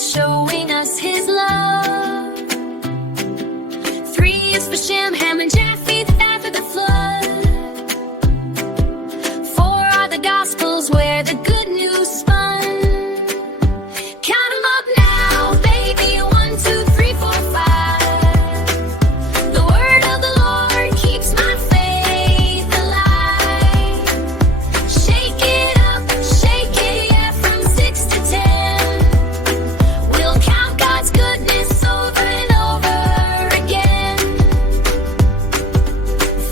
it's showing us his love. 3 is for Shem, Ham, and Japheth after the flood. 4 are the Gospels where the good news spun. Count 'em up now, baby. 1, 2, 3, 4, 5. The word of the Lord keeps my faith alive. Shake it up, shake it, yeah, from 6 to 10. We'll count God's goodness over and over again.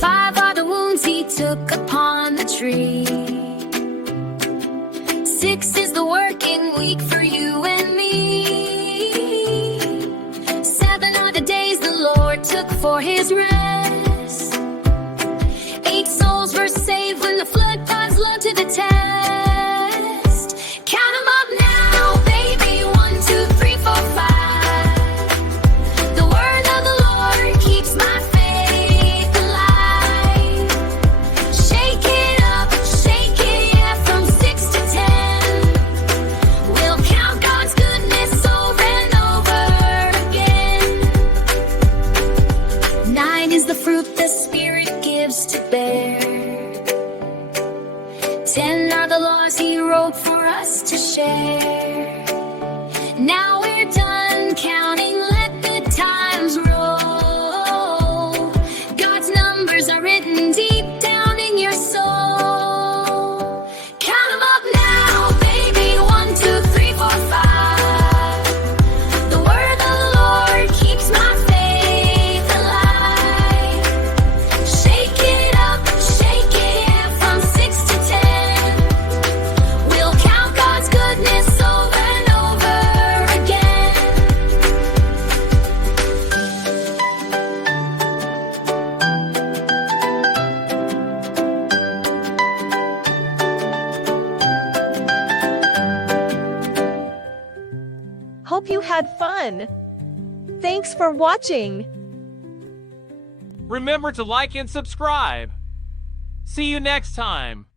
5 are the wounds he took upon the tree. 6 is the working week for you and me. 7 are the days the Lord took for his rest. 8 souls were saved when the flood God's love to the test. Count 'em up now, baby. 1, 2, 3, 4, 5. The word of the Lord keeps my faith alive. Shake it up, shake it, yeah, from 6 to 10. We'll count God's goodness over and over again. 9 is the fruit the Spirit gives to bear. 10 are the laws he wrote for us to share. Now we're done counting, let the times roll. God's numbers are written deep down in your soul. Count 'em up now, baby. 1, 2, 3, 4, 5. The word of the Lord keeps my faith alive. Shake it up, shake it, yeah, from 6 to 10. We'll count God's goodness over and over again. Hope you had fun. Thanks for watching. Remember to like and subscribe. See you next time.